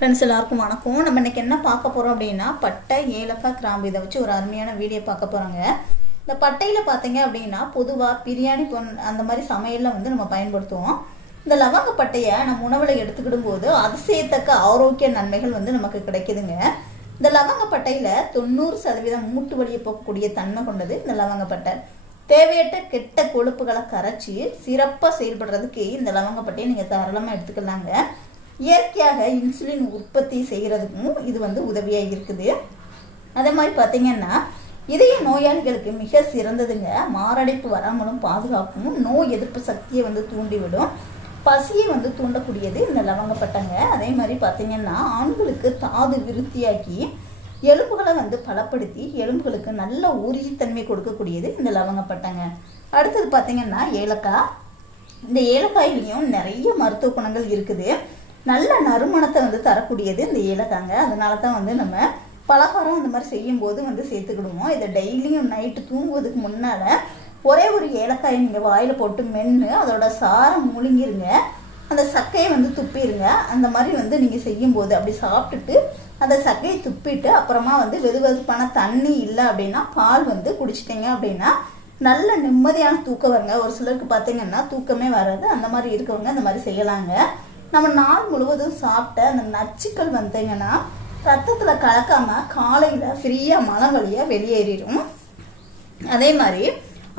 Friends எல்லாருக்கும் வணக்கம். நம்ம இன்றைக்கி என்ன பார்க்க போகிறோம் அப்படின்னா பட்டை ஏலக்காய் கிராம்பு இதை வச்சு ஒரு அருமையான வீடியோ பார்க்க போகிறோங்க இந்த பட்டையில் பார்த்தீங்க அப்படின்னா பொதுவாக பிரியாணி பொன் அந்த மாதிரி சமையலில் வந்து நம்ம பயன்படுத்துவோம். இந்த லவங்க பட்டையை நம்ம உணவில் எடுத்துக்கிடும் போது அதிசயத்தக்க ஆரோக்கிய நன்மைகள் வந்து நமக்கு கிடைக்குதுங்க. இந்த லவங்க பட்டையில் தொண்ணூறு சதவீதம் மூட்டு வலியை போகக்கூடிய தன்மை கொண்டது இந்த லவங்க பட்டை. தேவையற்ற கெட்ட கொழுப்புகளை கரைச்சி சிறப்பாக செயல்படுறதுக்கு இந்த லவங்கப்பட்டையை நீங்கள் தாராளமாக எடுத்துக்கலாங்க. இயற்கையாக இன்சுலின் உற்பத்தி செய்கிறதுக்கும் இது வந்து உதவியாக இருக்குது. அதே மாதிரி பார்த்திங்கன்னா இதய நோயாளிகளுக்கு மிக சிறந்ததுங்க. மாரடைப்பு வராமலும் பாதுகாப்பும் நோய் எதிர்ப்பு சக்தியை வந்து தூண்டிவிடும். பசியை வந்து தூண்டக்கூடியது இந்த லவங்கப்பட்டங்க. அதே மாதிரி பார்த்தீங்கன்னா ஆண்களுக்கு தாது விருத்தியாக்கி எலும்புகளை வந்து பலப்படுத்தி எலும்புகளுக்கு நல்ல உறுதித்தன்மை கொடுக்கக்கூடியது இந்த லவங்கப்பட்டங்க. அடுத்தது பார்த்திங்கன்னா ஏலக்காய். இந்த ஏலக்காயிலையும் நிறைய மருத்துவ குணங்கள் இருக்குது. நல்ல நறுமணத்தை வந்து தரக்கூடியது இந்த ஏலக்காங்க. அதனால தான் வந்து நம்ம பலகாரம் அந்த மாதிரி செய்யும்போது வந்து சேர்த்துக்கிடுவோம். இதை டெய்லியும் நைட்டு தூங்குவதுக்கு முன்னால் ஒரே ஒரு ஏலக்காயை நீங்கள் வாயில் போட்டு மென்று அதோட சாரம் முழுங்கிருங்க அந்த சக்கையை வந்து துப்பிடுங்க அந்த மாதிரி வந்து நீங்கள் செய்யும்போது அப்படி சாப்பிட்டுட்டு அந்த சக்கையை துப்பிட்டு அப்புறமா வந்து வெது வெதுப்பான தண்ணி இல்லை அப்படின்னா பால் வந்து குடிச்சிட்டிங்க அப்படின்னா நல்ல நிம்மதியான தூக்கம் வருங்க. ஒரு சிலருக்கு பார்த்தீங்கன்னா தூக்கமே வராது. அந்த மாதிரி இருக்கவங்க அந்த மாதிரி செய்யலாங்க. நம்ம நாள் முழுவதும் சாப்பிட்ட அந்த நச்சுக்கள் வந்தீங்கன்னா ரத்தத்தில் கலக்காம காலையில் ஃப்ரீயாக மலம் வழியாக வெளியேறிடும். அதே மாதிரி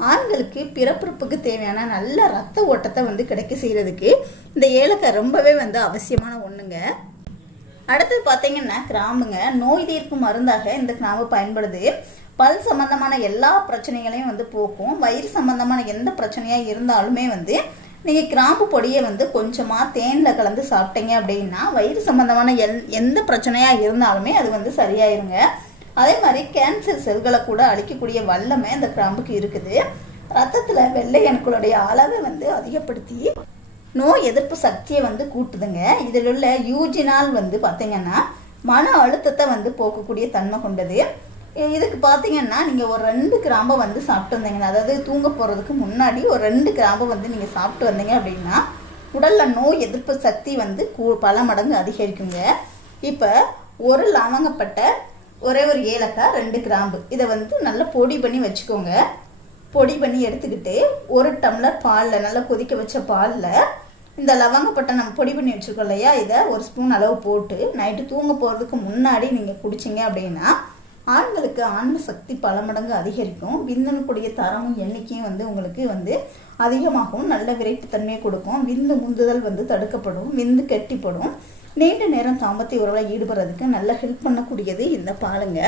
ஆண்களுக்கு பிறப்புறுப்புக்கு தேவையான நல்ல ரத்த ஓட்டத்தை வந்து கிடைக்க செய்கிறதுக்கு இந்த ஏலக்காய் ரொம்பவே வந்து அவசியமான ஒன்றுங்க அடுத்தது பார்த்தீங்கன்னா கிராம்புங்க நோய் தீர்க்கும் மருந்தாக இந்த கிராம்பு பயன்படுது. பல் சம்பந்தமான எல்லா பிரச்சனைகளையும் வந்து போக்கும். வயிறு சம்பந்தமான எந்த பிரச்சனையாக இருந்தாலுமே வந்து நீங்கள் கிராம்பு பொடியை வந்து கொஞ்சமாக தேனில் கலந்து சாப்பிட்டீங்க அப்படின்னா வயிறு சம்மந்தமான எல் எந்த பிரச்சனையாக இருந்தாலுமே அது வந்து சரியாயிருங்க. அதே மாதிரி கேன்சர் செல்களை கூட அழிக்கக்கூடிய வல்லமை இந்த கிராம்புக்கு இருக்குது. ரத்தத்தில் வெள்ளை அணுக்களுடைய அளவை வந்து அதிகப்படுத்தி நோய் எதிர்ப்பு சக்தியை வந்து கூட்டுதுங்க. இதில் உள்ள யூஜினால் வந்து பார்த்தீங்கன்னா மன அழுத்தத்தை வந்து போக்கக்கூடிய தன்மை கொண்டது. இதுக்கு பார்த்தீங்கன்னா நீங்கள் ஒரு ரெண்டு கிராம்பை வந்து சாப்பிட்டு வந்தீங்கன்னா அதாவது தூங்க போகிறதுக்கு முன்னாடி ஒரு ரெண்டு கிராம்பை வந்து நீங்கள் சாப்பிட்டு வந்தீங்க அப்படின்னா உடலில் நோய் எதிர்ப்பு சக்தி வந்து கூ பல மடங்கு அதிகரிக்குங்க. இப்போ ஒரு லவங்கப்பட்ட ஒரே ஒரு ஏலக்காய் ரெண்டு கிராம்பு. இதை வந்து நல்லா பொடி பண்ணி வச்சுக்கோங்க. பொடி பண்ணி எடுத்துக்கிட்டு ஒரு டம்ளர் பாலில் நல்லா கொதிக்க வச்ச பாலில் இந்த லவங்கப்பட்டை நம்ம பொடி பண்ணி வச்சுருக்கோம் இல்லையா இதை ஒரு ஸ்பூன் அளவு போட்டு நைட்டு தூங்க போகிறதுக்கு முன்னாடி நீங்கள் குடிச்சிங்க அப்படின்னா ஆண்களுக்கு ஆன்ம சக்தி பல மடங்கு அதிகரிக்கும். விந்தனுக்குடைய தரமும் எண்ணிக்கையும் வந்து உங்களுக்கு வந்து அதிகமாகவும் நல்ல விரைப்புத்தன்மையை கொடுக்கும். விந்து முந்துதல் வந்து தடுக்கப்படும். விந்து கெட்டிப்படும். நீண்ட நேரம் தாம்பத்திய உறவில் ஈடுபடுறதுக்கு நல்லா ஹெல்ப் பண்ணக்கூடியது இந்த பாலுங்க.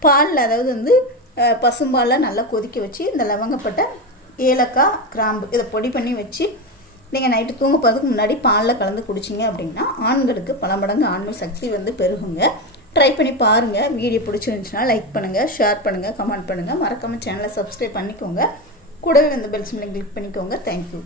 பாலில் அதாவது வந்து அஹ், பசும்பாலில் நல்லா கொதிக்க வச்சு இந்த லவங்கப்பட்ட ஏலக்காய் கிராம்பு இதை பொடி பண்ணி வச்சு நீங்கள் நைட்டு தூங்க போகிறதுக்கு முன்னாடி பாலில் கலந்து குடிச்சிங்க அப்படின்னா ஆண்களுக்கு பல மடங்கு ஆண்மை சக்தி வந்து பெருகுங்க. ட்ரை பண்ணி பாருங்கள் வீடியோ பிடிச்சிருந்துச்சுன்னா லைக் பண்ணுங்கள் ஷேர் பண்ணுங்கள் கமெண்ட் பண்ணுங்கள் மறக்காமல் சேனலை சப்ஸ்கிரைப் பண்ணிக்கோங்க. கூடவே வந்து பெல்ஸ் மேலே கிளிக் பண்ணிக்கோங்க. தேங்க்யூ